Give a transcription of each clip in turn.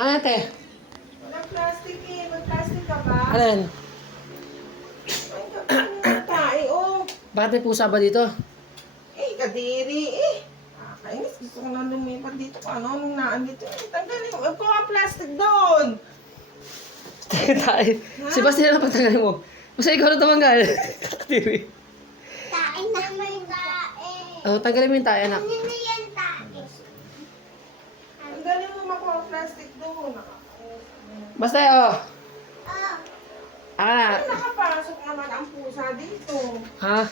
Ano ate? Walang plastic eh. May plastic ka ba? Ano yan? Ay, kapag tayo. Oh. Bakit may pusa ba dito? Eh, kadiri eh. Kainis, gusto ko na lumipat dito. Ano, nung naan dito. Eh, tanggalin mo. Kung ang plastic doon. Tayo. Si Bastian na pagtanggalin mo. Basta ikaw na tumanggal. Kakatiri. Tain na may tae. Oh, tanggalin mo yung tayo, anak. Ano na yan tae? Tanggalin mo mga plastic doon. Basta, oh. Oh, Ah, Ay, nakapasok naman ang pusa dito. ha?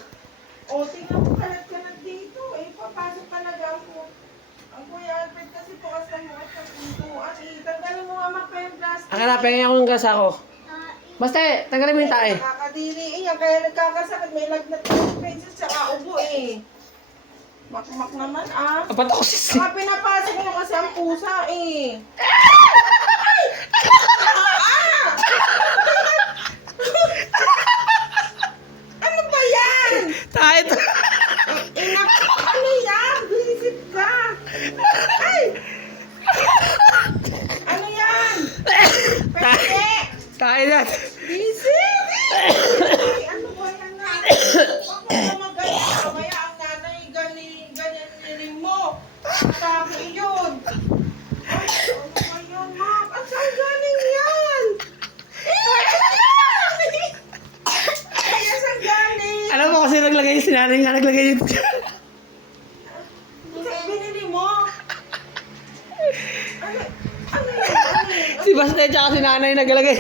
O, tingnan mo, kalat-kalat dito. Eh, papasok talaga ang Kuya Alfred kasi bukas na bukas ng pintuan. Eh, tanggalin mo nga pa yung plastic. Ang hanapin ako ng gasa ko. tae. Basta, tanggalin mo yung tayo. Nakakadiri eh. Yan, kaya nagkakasakit. May lagnat ng pesos tsaka ubo eh. Makmak naman ah. Apat ako sis. Saka pinapasok mo kasi ang pusa eh. Ano ba yan? Tayo to. Inak, ano yan? Visit ka. Ay! Ano yan? Pwede! Tayo na. Visit! Ay, ano ba yan na? Huwag mo na magaling. Kamaya ang nanay ganyan mo. Tako yun. Ay, ano ba yun, Mak? Ang saan galing yan? Ay, saan galing? Alam mo kasi naglagay yung sinanay nga naglagay yung... Saan binili mo? Ano? Ano yun? Ano yun? Si Basta tsaka si nanay naglagay.